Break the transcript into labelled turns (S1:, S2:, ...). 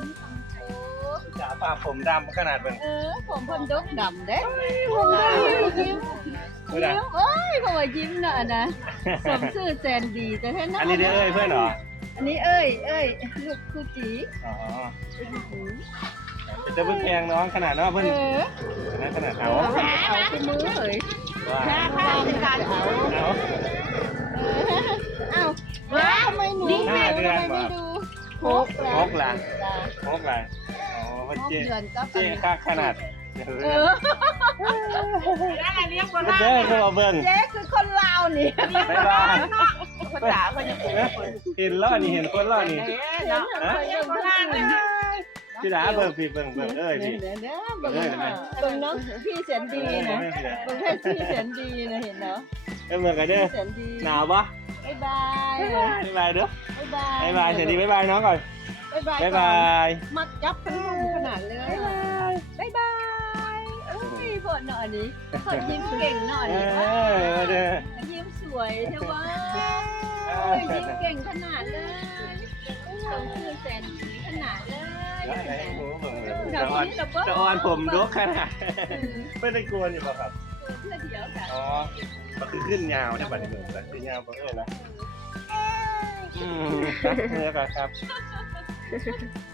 S1: จ๋าป้าผมดำขนาดเป็น
S2: ผมเพิ่นดกดำเด้ผมดำยิ้มเอ้ยเขาว่ายิ้มน่ะนะสมชื่อแสนดีแต่แท้นั้น
S1: อันนี้เด้อเอ้ยเพื่อนเหรอ
S2: อันนี้เอ้ยลูกครูจี
S1: อ๋อเป็นเจ้าเพื่อนแพงน้องขนาดน้องเพื่อนนะขนาดเอา
S2: เอาที่มือเลย
S1: ว่า
S2: ถ้าเป็นการเอา
S1: เอา
S2: ว้าวทำไมหนูไม่ดูหก
S1: หกหลังอ๋อเพื่อนเจ๊
S2: เดือนก็
S1: เจ๊ค่าขนาดเด้อ
S3: เรียกคน
S1: เด้อก็มาเบิ่ง
S2: เจ๊คือคนลาวนี่
S1: บ๊ายบาย
S3: ภาษาคนยัง
S1: เห็นล้อนี่เห็นคนล้อนี่
S3: เนาะเรียกคนล่างเลย
S1: พี่ดาเบิ่งพี่เบิ่งเอ้ยพี่
S2: เดี๋ยวเบิ่งน้องพี่แสนดีนะเบิ่งแค่พี่แสนดีนะเห็นเนาะ
S1: เอ้ยเบิ่งกันเด้อ
S2: แสนดี
S1: หนาวปะ
S2: บ๊ายบาย
S1: บ๊ายบายเด้อ
S2: บ๊ายบาย
S1: บ๊ายบายเสร็จดีบ๊ายบายน้องก่อน
S2: บ๊ายบาย
S1: บ๊ายบาย
S2: มัดจับเป็นหุ่นขนาดเลยบ๊ายบายเอ้ยพอหน่อยนี้พอยิ้มเก่งหน่อย
S1: มาเด้อ
S2: ยิ้มสวยใช่ไหมยิ้มเก่งขนาดเลยสมชื่อแสนดีขนาดเลย
S1: จะอ่อนผมดกขนาดไม่ได้กวนอยู่ป่ะครับ
S2: เพื่อเดียวค่ะ
S1: อ๋อมันคือขึ้นยาวใช่ป่ะนี่มันขึ้นยาวป่ะนะเมื่อก่อนครับ